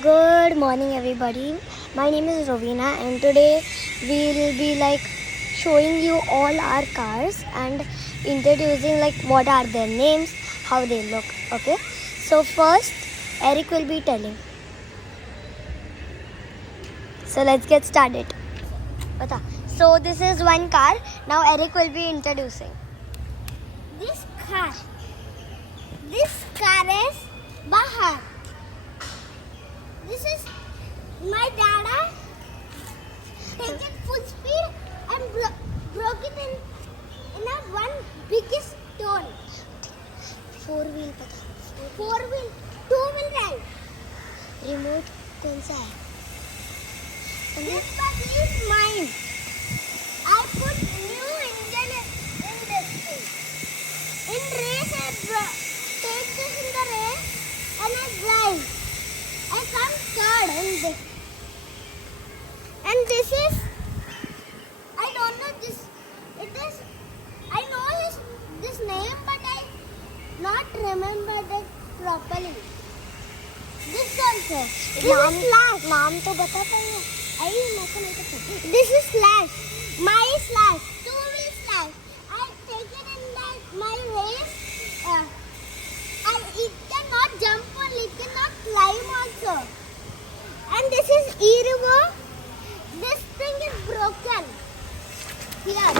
Good morning, everybody. My name is Rovina, and today we will be showing you all our cars and introducing what are their names, how they look. Okay. So first, Eric will be telling. So let's get started. Bata. So this is one car. Now Eric will be introducing. This car is Bahar. This is my dada taken full speed and broke it in a one biggest stone. Four-wheel पता. Four-wheel, two-wheel drive. Remote कौन सा है? This buggy is mine. I put new engine in this thing. In race, I take this in the race and I drive. I come third in this. And this is, I don't know this, it is, I know this name but I not remember it properly. This also. नाम तो बता पाइए. This is slash. My slash. Two-wheel slash. I take it in my race. It cannot jump or it cannot climb also. And this is E-Revo. This thing is broken. Here.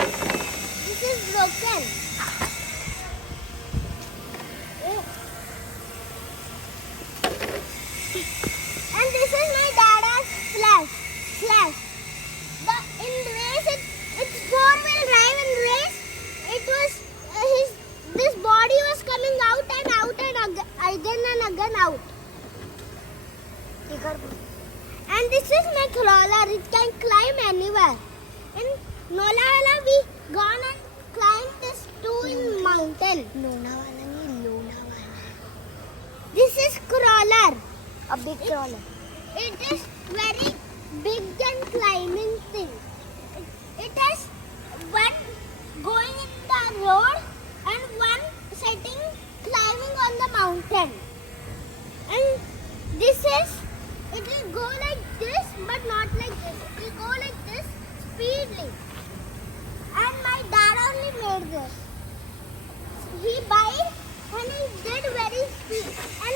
This is broken. And this is my dada's slash. In race, it's four-wheel drive in race. It was this body was coming out and again out. And this is my crawler. It can climb anywhere. In Nolawala, we gone and climbed this too in mountain. Lonavala नहीं Lonavala. This is crawler. A big crawler. It is very big and climbing thing. It has one going in the road and one sitting climbing on the mountain. And this is, it will go like this but not like this. It will go like this speedily. And my dad only made this. He buy and he did very speed. And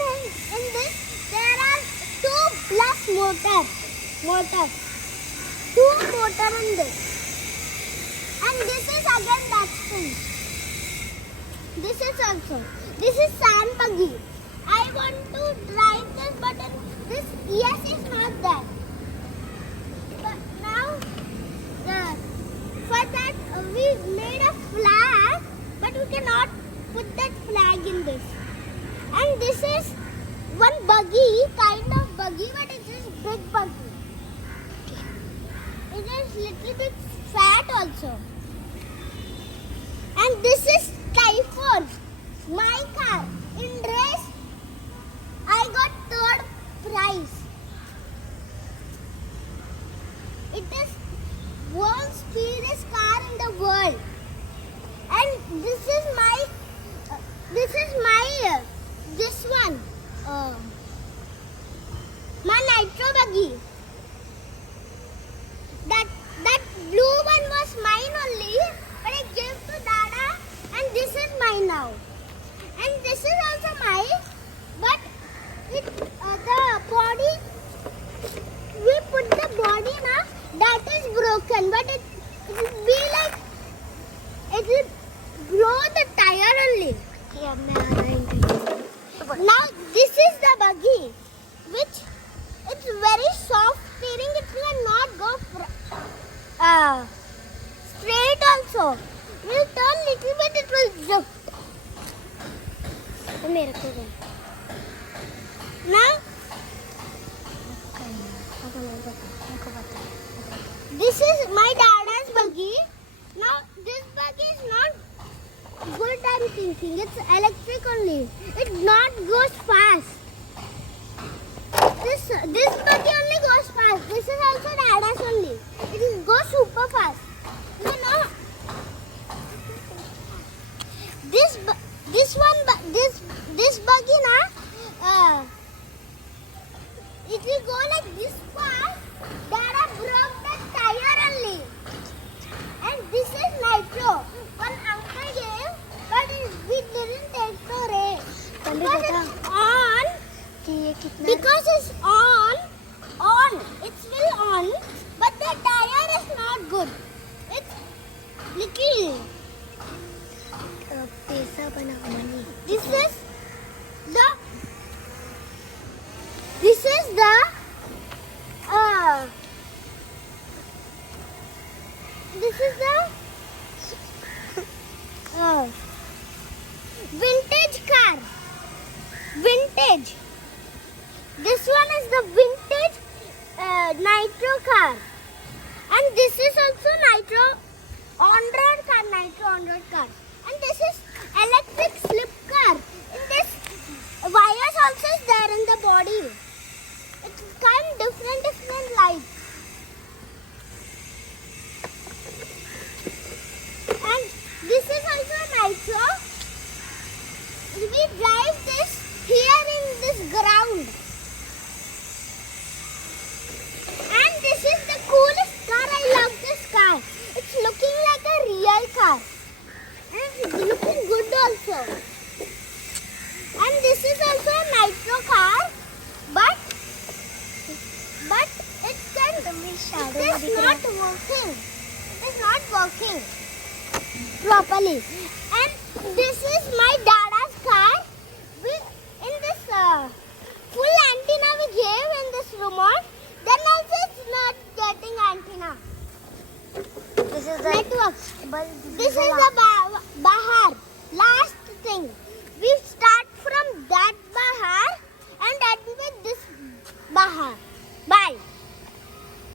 in this there are two plus motor. Two motor in this. And this is again that thing. This is also. This is sand buggy. I want to drive this but this ES is not there. But now for that we made a flag but we cannot put that flag in this. And this is one buggy, kind of buggy, but it is big buggy. It is little bit fat also. And this is Typhoon, my car. In race, I got third prize. It is world's speediest car in the world. And this is this one. My nitro buggy. That blue one was mine only, but I gave to Dada, and this is mine now. And this is also mine, but the body, we put the body now, that is broken, but it will be like, it will blow the tire only. Now this is the buggy, which it's very soft steering. It will not go straight also. We'll turn little bit, it will jump. Now this is my dada's buggy. Now this buggy is not good, I'm thinking. It's electric only. It not goes fast. This buggy only goes fast. This is also Dada's only. It goes super fast. You know, this buggy na it will go like this far. Dada broke the tire only. And this is nitro. One uncle gave, but we didn't take to race. तभी Because बता it's on. कि ये कितना Because it's on. It's still on. But the tire is not good. It's little. पैसा बना money. This is the. This is the. This is the. Vintage car. Vintage. This one is the vintage nitro car. And this is also nitro on-road car, nitro on-road car. And this is electric slip car. In this, wires also is there in the body. It's kind different lights. And this is also nitro. We drive this here in this ground. And this is the coolest car. I love this car. It's looking like a real car. And it's looking good also. And this is also a nitro car. But it can. It is not working. It is not working properly. And this is my dada's car. In this full antenna we gave in this remote. Then also it's not getting antenna. This is the Network. but This is the Bahar. Last thing. We start from that Bahar and end with this Bahar. Bye.